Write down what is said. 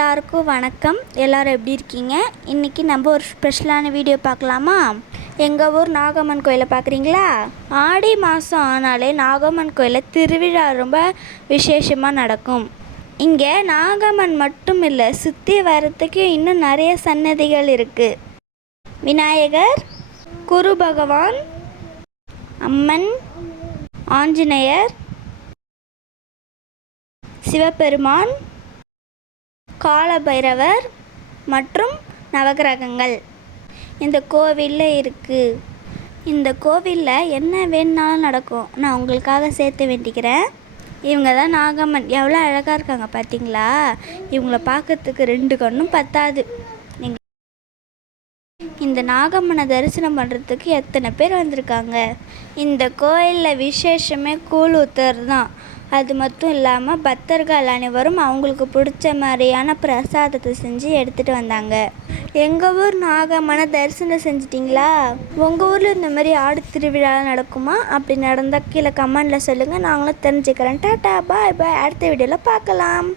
எல்லாருக்கும் வணக்கம். எல்லோரும் எப்படி இருக்கீங்க? இன்றைக்கி நம்ம ஒரு ஸ்பெஷலான வீடியோ பார்க்கலாமா? எங்கள் ஊர் நாகம்மன் கோயிலை பார்க்குறீங்களா? ஆடி மாதம் ஆனாலே நாகம்மன் கோயிலில் திருவிழா ரொம்ப விசேஷமாக நடக்கும். இங்கே நாகம்மன் மட்டும் இல்லை, சுற்றி வரத்துக்கு இன்னும் நிறைய சன்னதிகள் இருக்குது. விநாயகர், குரு பகவான், அம்மன், ஆஞ்சநேயர், சிவபெருமான், காலபைரவர் மற்றும் நவகிரகங்கள் இந்த கோவிலில் இருக்குது. இந்த கோவிலில் என்ன வேணுனாலும் நடக்கும். நான் உங்களுக்காக சேர்த்து வேண்டிக்கிறேன். இவங்க தான் நாகம்மன். எவ்வளோ அழகாக இருக்காங்க பார்த்தீங்களா? இவங்கள பார்க்கறதுக்கு 2 கண்ணும் பத்தாது. இந்த நாகம்மனை தரிசனம் பண்ணுறதுக்கு எத்தனை பேர் வந்திருக்காங்க. இந்த கோயிலில் விசேஷமே கூழ் ஊத்துறது தான். அது மட்டும் இல்லாமல் பக்தர்கள் அனைவரும் அவங்களுக்கு பிடிச்ச மாதிரியான பிரசாதத்தை செஞ்சு எடுத்துகிட்டு வந்தாங்க. எங்கள் ஊர் நாகம்மனை தரிசனம் செஞ்சிட்டிங்களா? உங்கள் ஊரில் இந்த மாதிரி ஆடு திருவிழா நடக்குமா? அப்படி நடந்தால் கீழே கமெண்டில் சொல்லுங்கள், நாங்களும் தெரிஞ்சுக்கிறேன். டாட்டா, பாய் பாய். அடுத்த வீடியோவில் பார்க்கலாம்.